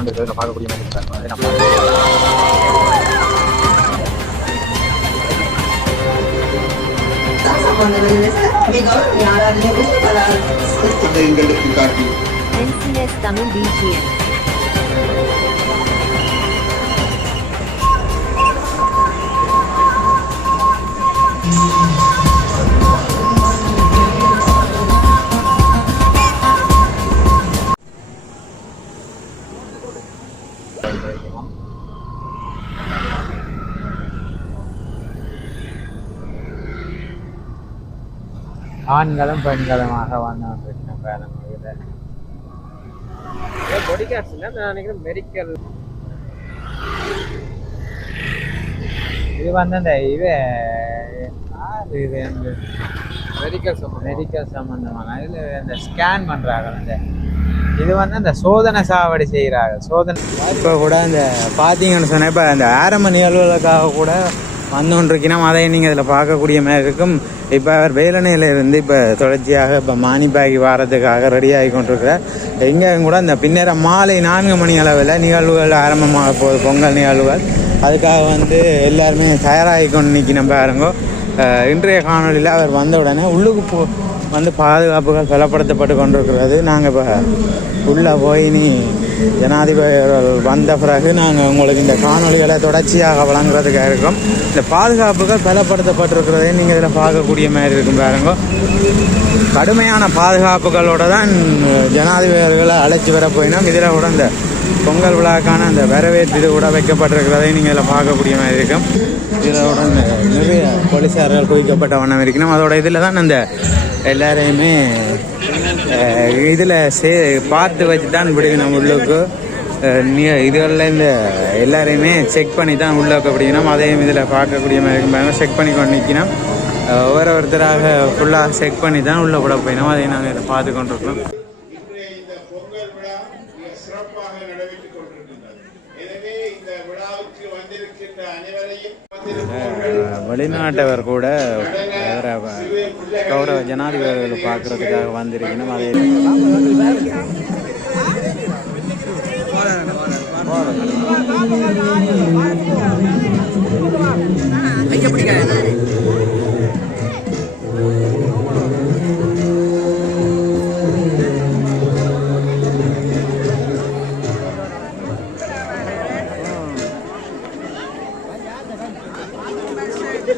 பண்ணுங்கிறத பார்க்கக்கூடிய மாதிரி நம்ம எங்களுக்கு காட்டி. தமிழ் பிஜிஎம் ரெண்டு ஆண்களும் பெண்களுமாக வந்து வந்துருக்கேன் வேலை முடியல பொடி காசுன்னா நான் மெடிக்கல் இது வந்து இந்த இது இது மெடிக்கல் சம்மந்தம் மெடிக்கல் சம்மந்தமான இதில் இந்த ஸ்கேன் பண்ணுறாங்க அந்த இது வந்து அந்த சோதனை சாவடி செய்கிறாங்க சோதனை இப்போ கூட இந்த பார்த்தீங்கன்னு சொன்னால் இப்போ அந்த ஆரம்ப நிகழ்வுகளுக்காக கூட வந்து கொண்டிருக்கணும் அதை நீங்கள் இதில் பார்க்கக்கூடிய மாதிரி இருக்கும். இப்போ அவர் வேலனையிலேருந்து இப்போ தொடர்ச்சியாக இப்போ மானிப்பாகி வாரத்துக்காக ரெடி ஆகி கொண்டிருக்கிறார். எங்கே கூட இந்த பின்னர மாலை நான்கு மணி அளவில் நிகழ்வுகள் ஆரம்பமாக போகுது பொங்கல் நிகழ்வுகள். அதுக்காக வந்து எல்லாருமே தயாராகி கொண்டு நிற்கி பாருங்கோ. இன்றைய காணொலியில் அவர் வந்த உடனே உள்ளுக்கு போ வந்து பாதுகாப்புகள் பலப்படுத்தப்பட்டு கொண்டிருக்கிறது. நாங்கள் இப்போ உள்ளே போய் நீ ஜனாதிபதிகள் வந்த பிறகு நாங்கள் உங்களுக்கு இந்த காணொளிகளை தொடர்ச்சியாக வழங்குறதுக்காக இருக்கோம். இந்த பாதுகாப்புகள் பலப்படுத்தப்பட்டிருக்கிறதே நீங்கள் இதில் பார்க்கக்கூடிய மாதிரி இருக்கும் பாருங்க. கடுமையான பாதுகாப்புகளோட தான் ஜனாதிபதி அழைச்சி வர போயினோம். இதில் கூட இந்த பொங்கல் விழாக்கான அந்த வரவேற்பு இது கூட வைக்கப்பட்டிருக்கிறதை நீங்கள் இதில் பார்க்கக்கூடிய மாதிரி இருக்கும். இதோட நிறைய போலீஸார்கள் குவிக்கப்பட்ட வண்ணம் இருக்கணும் அதோட இதில் தான் அந்த எல்லாரையுமே இதில் சே பார்த்து வச்சு தான் பிடிக்கணும் உள்ளுக்கு நீ இதுகளில் இந்த எல்லாரையுமே செக் பண்ணி தான் உள்ளே பிடிக்கணும் அதையும் இதில் பார்க்கக்கூடிய மாதிரி இருக்கும். செக் பண்ணி கொண்டு நிற்கணும் ஒவ்வொரு ஒருத்தராக ஃபுல்லாக செக் பண்ணி தான் உள்ளே கூட போயினோம். அதை நாங்கள் இதை பார்த்து கொண்டிருக்கோம் வெளிநாட்டவர் கூட வேற கௌரவ ஜனாதிபதிகளை பார்க்கறதுக்காக வந்திருக்கணும். அதை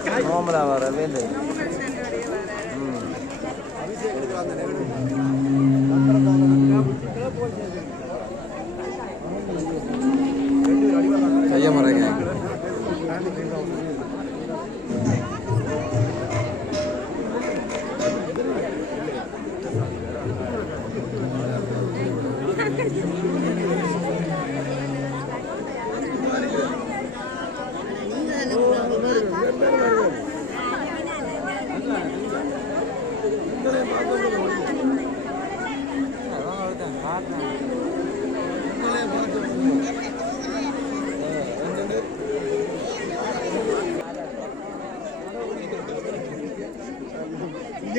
No, hombre,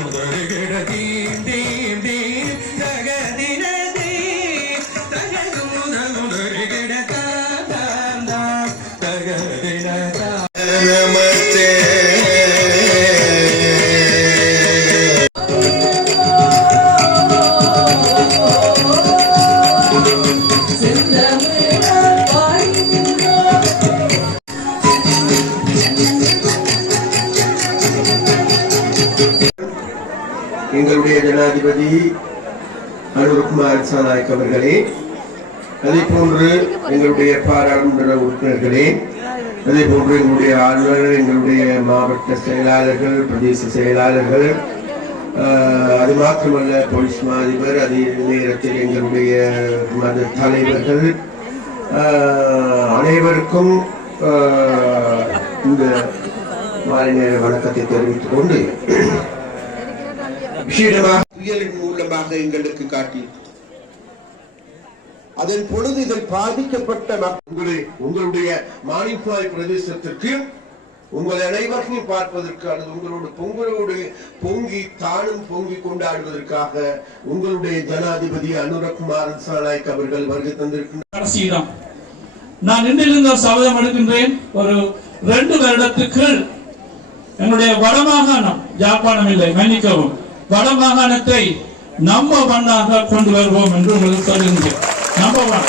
வாழ்த்துக்கள் ஜனாதிபதி அனுருகுமார் சாநாயக் அவர்களே அதே போன்று எங்களுடைய பாராளுமன்ற உறுப்பினர்களே அதே போன்று எங்களுடைய ஆளுநர் எங்களுடைய மாவட்ட செயலாளர்கள் பிரதேச செயலாளர்கள் அது மாத்திரமல்ல போலீஸ் மா அதிபர் அதே நேரத்தில் எங்களுடைய மத தலைவர்கள் அனைவருக்கும் இந்த மாலை நேர வணக்கத்தை தெரிவித்துக் கொண்டு விசேடமாக புயலின் மூலமாக எங்களுக்கு காட்டியது. அதன் பொழுது இதில் பாதிக்கப்பட்ட உங்களை உங்களுடைய மானிப்பாய் பிரதேசத்திற்கு உங்கள் அனைவரையும் பார்ப்பதற்கு அல்லது உங்களோட பொங்கலோடு பொங்கி தானும் பொங்கி கொண்டாடுவதற்காக உங்களுடைய ஜனாதிபதி அனுரகுமார் சாநாயக் அவர்கள் வருகை தந்திருக்கின்றனர் நான் இன்றிலிருந்து சபதம் எடுக்கின்றேன். ஒரு ரெண்டு வருடத்துக்கு என்னுடைய வடமாகாணம் யாழ்ப்பாணம் இல்லை மன்னிக்கவும் வடமாகாணத்தை நம்ம மண்ணாக கொண்டு வருவோம் என்று உங்களுக்கு சொல்லுகின்றேன் நம்ப ஒன்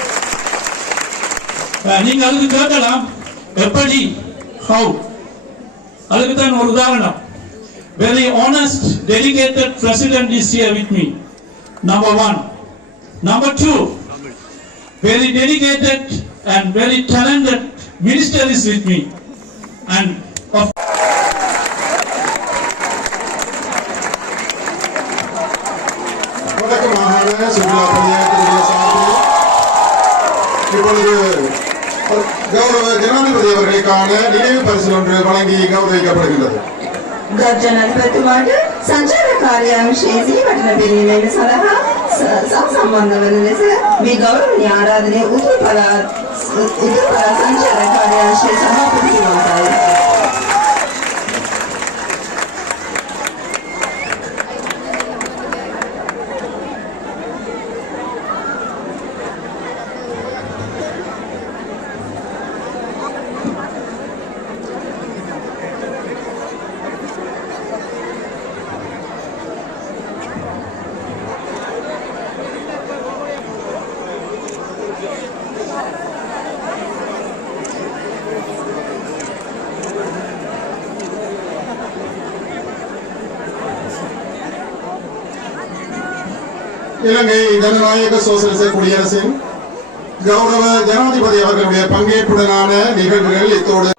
நீங்க அதுக்கு கேட்கலாம் எப்படி? ஹவு அதுக்கு தான் ஒரு உதாரணம். Very honest dedicated president is here with me. Number one. Number two. Very dedicated and very talented minister is with me. And சிம்பிளாப்பதியாக இப்பொழுது கௌரவ ஜனாதிபதி அவர்களுக்கான நினைவு பரிசு ஒன்று வழங்கி கௌரவிக்கப்படுகின்றது ಗಜನಾಧಿಪತಿಮಾಡು ಸಂಚಾರ ಕಾರ್ಯಾಂಶಿಸಿ ಪಟ್ಟಣದಲ್ಲಿ ಸಲಹ ಸಂಬಂಧವನ್ನು ಬಿ ಗೌರವನೀಯ ಆರಾಧನೆ ಉತ್ತರ ಉತ್ತರ ಸಂಚಾರ ಕಾರ್ಯಾಂಶ ಸಭಾಪತಿ ಮಾತಾಡಿದ್ದಾರೆ இலங்கை ஜனநாயக சோசலிச குடியரசின் கௌரவ ஜனாதிபதி அவர்களுடைய பங்கேற்புடனான நிகழ்வுகள் இத்தோடு